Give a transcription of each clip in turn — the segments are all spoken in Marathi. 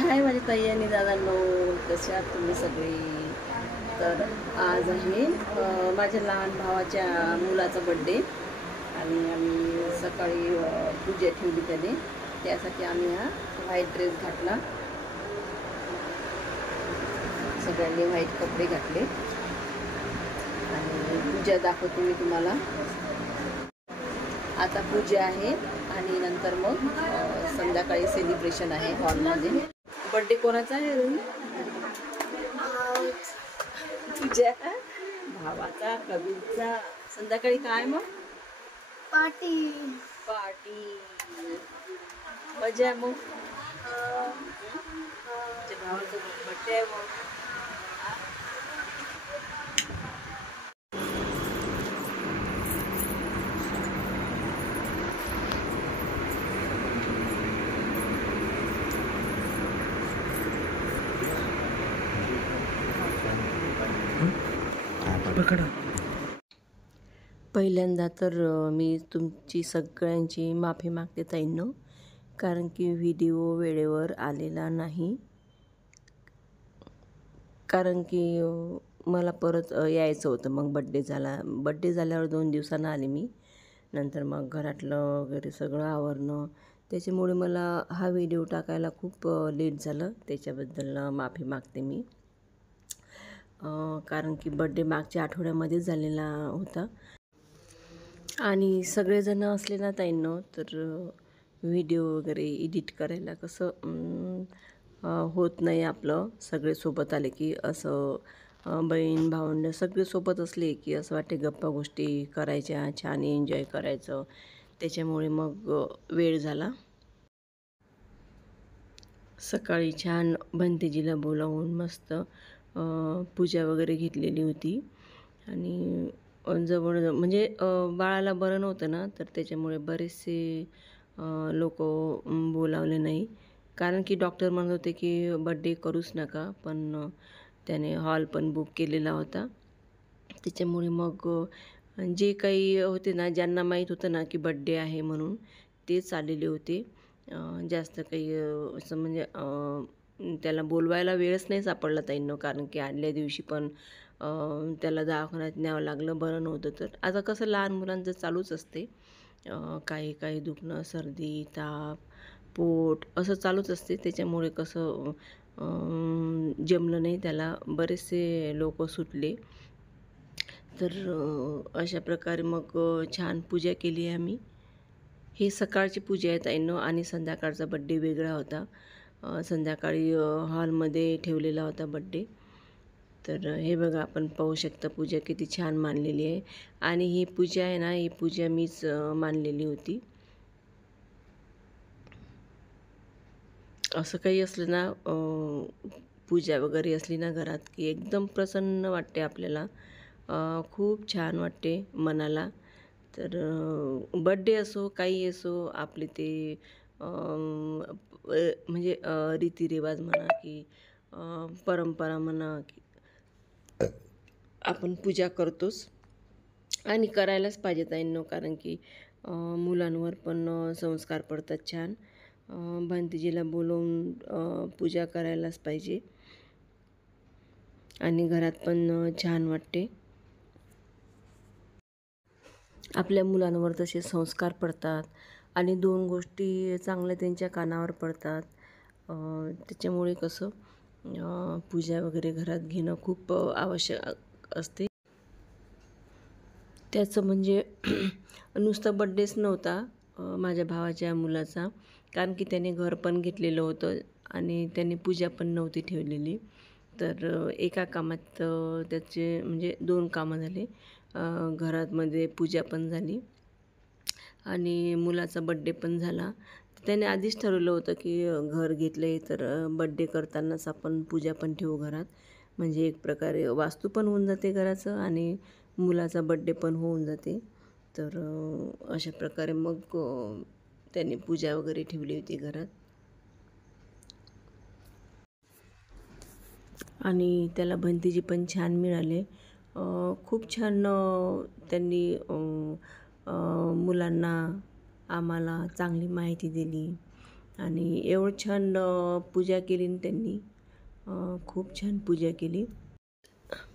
हाय माझी ताई आणि दादांनो, कसे आहात तुम्ही सगळे? तर आज आहे माझ्या लहान भावाच्या मुलाचा बड्डे आणि आम्ही सकाळी पूजा ठेवली त्याने. त्यासाठी आम्ही हा व्हाईट ड्रेस घातला, सगळ्यांनी व्हाईट कपडे घातले आणि पूजा दाखवते मी तुम्हाला. आता पूजा आहे आणि नंतर मग संध्याकाळी सेलिब्रेशन आहे हॉलमध्ये. बर्थडे कोणाचा आहे? तुझ्या भावाचा, कबीरचा. संध्याकाळी काय मग? पार्टी. पार्टी, मजा आहे मग. तुझ्या भावाचा बर्थडे आहे मग. पहिल्यांदा तर मी तुमची सगळ्यांची माफी मागते ताईंनो, कारण की व्हिडिओ वेळेवर आलेला नाही. कारण की मला परत यायचं होतं. मग बड्डे झाल्यावर 2 दिवसानं आले मी. नंतर मग घरातलं वगैरे सगळं आवरणं, त्याच्यामुळे मला हा व्हिडिओ टाकायला खूप लेट झालं. त्याच्याबद्दल माफी मागते मी. कारण की बड्डे मागच्या आठवड्यामध्येच झालेला होता आणि सगळेजण असले ना ताईंनो, तर व्हिडिओ वगैरे एडिट करायला कसं होत नाही आपलं. सगळे सोबत आले की असं बहीण भावंड सगळे सोबत असले की असं वाटते गप्पा गोष्टी करायच्या, छान एन्जॉय करायचं. त्याच्यामुळे मग वेळ झाला. सकाळी छान भंतेजीला बोलावून मस्त पूजा वगैरे घेतलेली होती आणि जवळ म्हणजे बाळाला बरं नव्हतं ना, तर त्याच्यामुळे बरेचसे लोक बोलावले नाही. कारण की डॉक्टर म्हणत होते की बड्डे करूच नका, पण त्याने हॉल पण बुक केलेला होता. त्याच्यामुळे मग जे काही होते ना, ज्यांना माहीत होतं ना की बड्डे आहे म्हणून, तेच आलेले होते. जास्त काही असं म्हणजे त्याला बोलवायला वेळच नाही सापडला ताईंनो. कारण की आदल्या दिवशी पण त्याला दवाखान्यात न्यावं लागलं, बरं नव्हतं तर. आता कसं लहान मुलांचं चालूच असते, काही दुखणं, सर्दी, ताप, पोट असं चालूच असते. त्याच्यामुळे कसं जमलं नाही त्याला. बरेचसे लोक सुटले. तर अशा प्रकारे मग छान पूजा केली आम्ही. ही सकाळची पूजा आहे ताईंनो आणि संध्याकाळचा बड्डे वेगळा होता. संध्याकाळी हॉलमध्ये ठेवलेला होता बड्डे. तर हे बघा, आपण पाहू शकता पूजा किती छान मांडलेली आहे. आणि ही पूजा आहे ना, ही पूजा मीच मांडलेली होती. असं काही असलं ना, पूजा वगैरे असली ना घरात, की एकदम प्रसन्न वाटते आपल्याला. खूप छान वाटते मनाला. तर बड्डे असो काही असो, आपले ते म्हणजे रीतिरिवाज म्हणा की परंपरा म्हणा, की आपण पूजा करतोच आणि करायलाच पाहिजे ताईंनो. कारण की मुलांवर पण संस्कार पडतात छान. भंतेजीला बोलवून पूजा करायलाच पाहिजे आणि घरात पण छान वाटते. आपल्या मुलांवर तसे संस्कार पडतात आणि 2 गोष्टी चांगल्या त्यांच्या कानावर पडतात. त्याच्यामुळे कसं पूजा वगैरे घरात घेणं खूप आवश्यक असते. त्याचं म्हणजे नुसता बड्डेच नव्हता माझ्या भावाच्या मुलाचा, कारण की त्याने घर पण घेतलेलं होतं आणि त्याने पूजा पण नव्हती ठेवलेली. तर एका कामात त्याचे म्हणजे 2 कामं झाले. घरामध्ये पूजा पण झाली आणि मुलाचा बड्डे पण झाला. त्याने आधीच ठरवलं होतं की घर घेतलं आहे तर बड्डे करतानाच आपण पूजा पण ठेवू घरात. म्हणजे एक प्रकारे वास्तू पण होऊन जाते घराचं आणि मुलाचा बड्डे पण होऊन जाते. तर अशा प्रकारे मग त्याने पूजा वगैरे ठेवली होती घरात. आणि त्याला भंतेजी पण छान मिळाले. खूप छान त्यांनी मुलांना, आम्हाला चांगली माहिती दिली. आणि एवढं छान पूजा केली ना त्यांनी, खूप छान पूजा केली.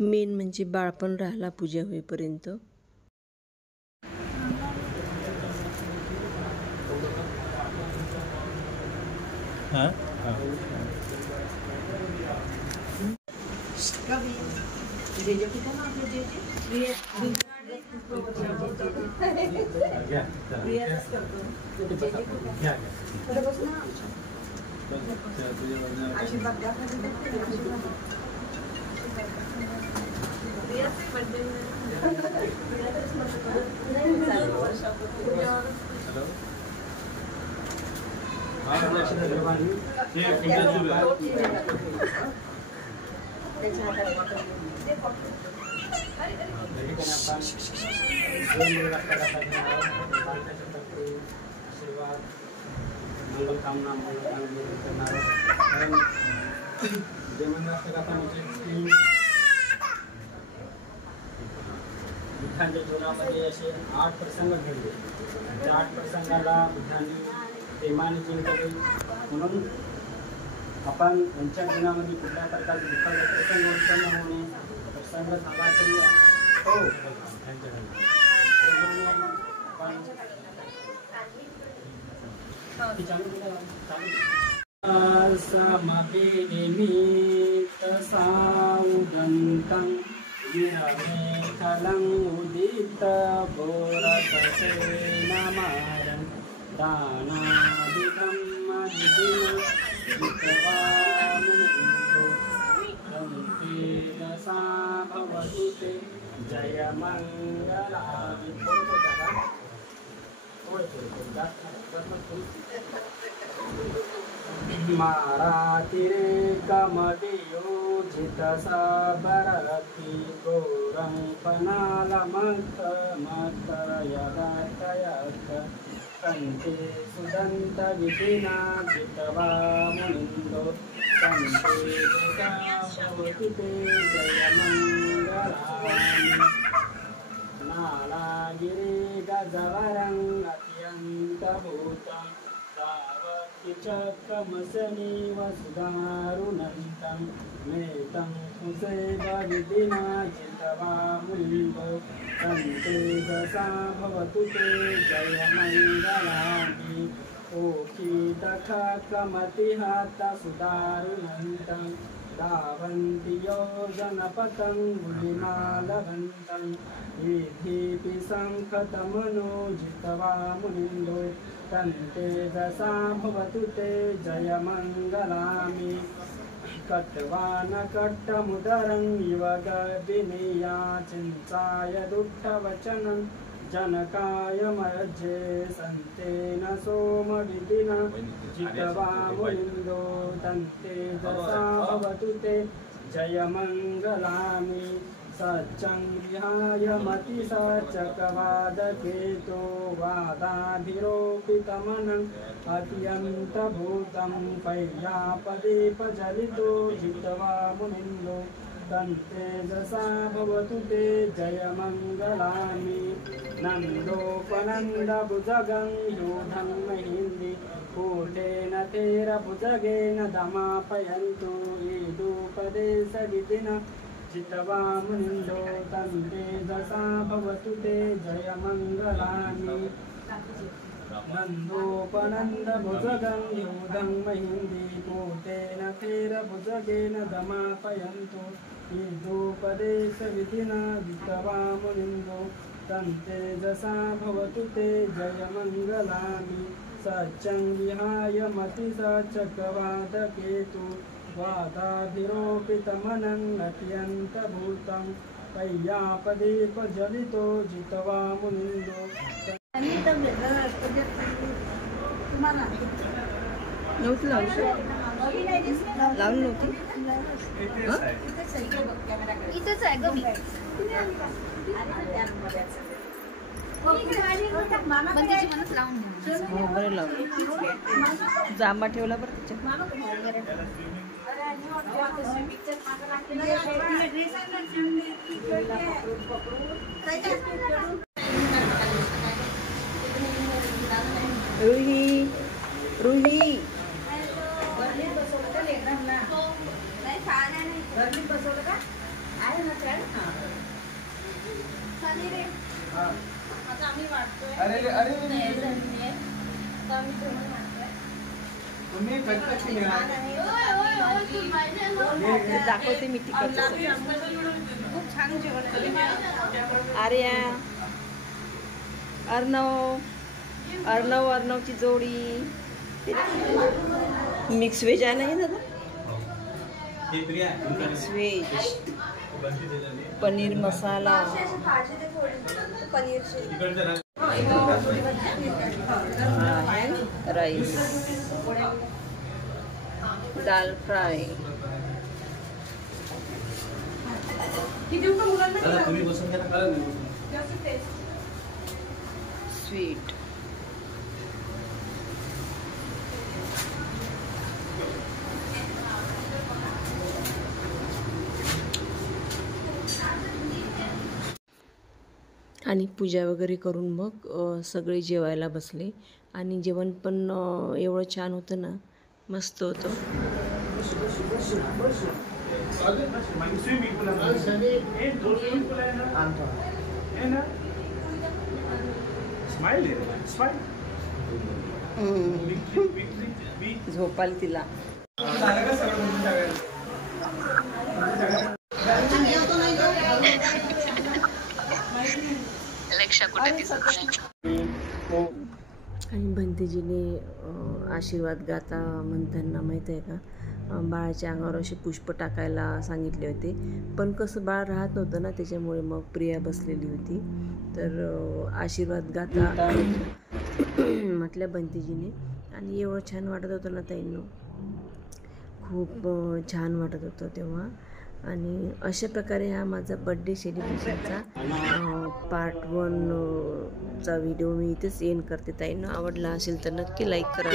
मेन म्हणजे बाळपण राहिला पूजा होईपर्यंत. बुद्धांच्या जीवनामध्ये असे 8 प्रसंग घडले. त्या 8 प्रसंगाला बुद्धांनी प्रेमाने जिंकले. म्हणून आपण यांच्या जीवनामध्ये कुठल्या प्रकारचे दुःखाचे प्रसंग उत्पन्न होणे, प्रसंग झाला तरी कलं उदित बोरसेनमारं दानादिब्रह्मदिदिनसा भवतु ते जय मंगलानि. मारातिरे कमदियोजित सबरति गौरं पनालमथ मकर यदातयथ कंते सुदंत विधिना जितवा मुनिंदो कंते भवतु ते जय मंगलानि. नालागिरे गजवरं अत्यन्तभूतं चक्रमसनी वसुधारुणन्तं मेतं कुसेवविधिना चितवा मुनिन्दो कंते दशा भवतु ते जय मंगलानि. ओकितखकमतिहत सुदारुणन्तं धावन्ति योजनपथं गुलिमालवन्तं विधिपि शङ्खतमनो जितवा मुनिन्दो कंते दशा भवतु ते जय मंगलानि. कट्वानकट्टमुदरं इव गर्भिणीया चिन्ताय दुःखवचनं जनकाय मज्जे सन्तेन सोमविधिना जितवा मुनिन्दो तन्ते दशा भवतु ते जय मंगलानि. सच्चं विहाय मतिसचकवादकेतो वादाभिरोपितमनम् अत्यन्तभूतं पय्यापदीपजलितो जितवा मुनिन्दो तन्ते दशा भवतु ते जय मंगलानि. नन्दोपनन्दभुजगं यूढं महिन्दी कूटेन तेरभुजगेन दमापयन्तु ईदुपदेशविधिना जितवा मुनिन्दो तन्ते दशा भवतु ते जय मंगलानि. नन्दोपनन्दभुजगं यूढं महिन्दी कूटेन तेरभुजगेन दमापयन्तु ईदुपदेशविधिना जितवा मुनिन्दो तन्ते दशा भवतु ते जय मंगलानि. सच्चं विहाय मतिसचकवादकेतु वादाभिरोपितमनं अत्यन्तभूतं पय्यापदीपजलितो जितवा मुनिन्दो. नव्हती लावून नव्हती. इथंच आहे ग मी. म्हणजे मनच लावून बरं लावून जांभा ठेवला बरं त्याच्यात. रुही नाही छान आहे चालेल रे. दाखवते मी तिकडचं आर्या अर्णवची जोडी मिक्स व्हेज आहे नाही दादा mix veg paneer masala rice दाल फ्राय स्वीट आणि पूजा वगैरे करून मग सगळे जेवायला बसले आणि जेवण पण एवढं छान होतं ना मस्त होतं. झोपाल तिला आणि भंतेजीने आशीर्वाद गाता म्हणताना माहीत आहे का बाळाच्या अंगावर असे पुष्प टाकायला सांगितले होते पण कसं बाळ राहत नव्हतं ना त्याच्यामुळे मग प्रिया बसलेली होती तर आशीर्वाद गाता म्हटल्या भंतेजीने आणि एवढं छान वाटत होतं ना ताईंनो खूप छान वाटत होतं तेव्हा. आणि अशा प्रकारे हा माझा बड्डे सेलिब्रेशनचा पार्ट 1 चा व्हिडिओ मी इथेच एंड करते. ताईंना आवडला असेल तर नक्की लाईक करा.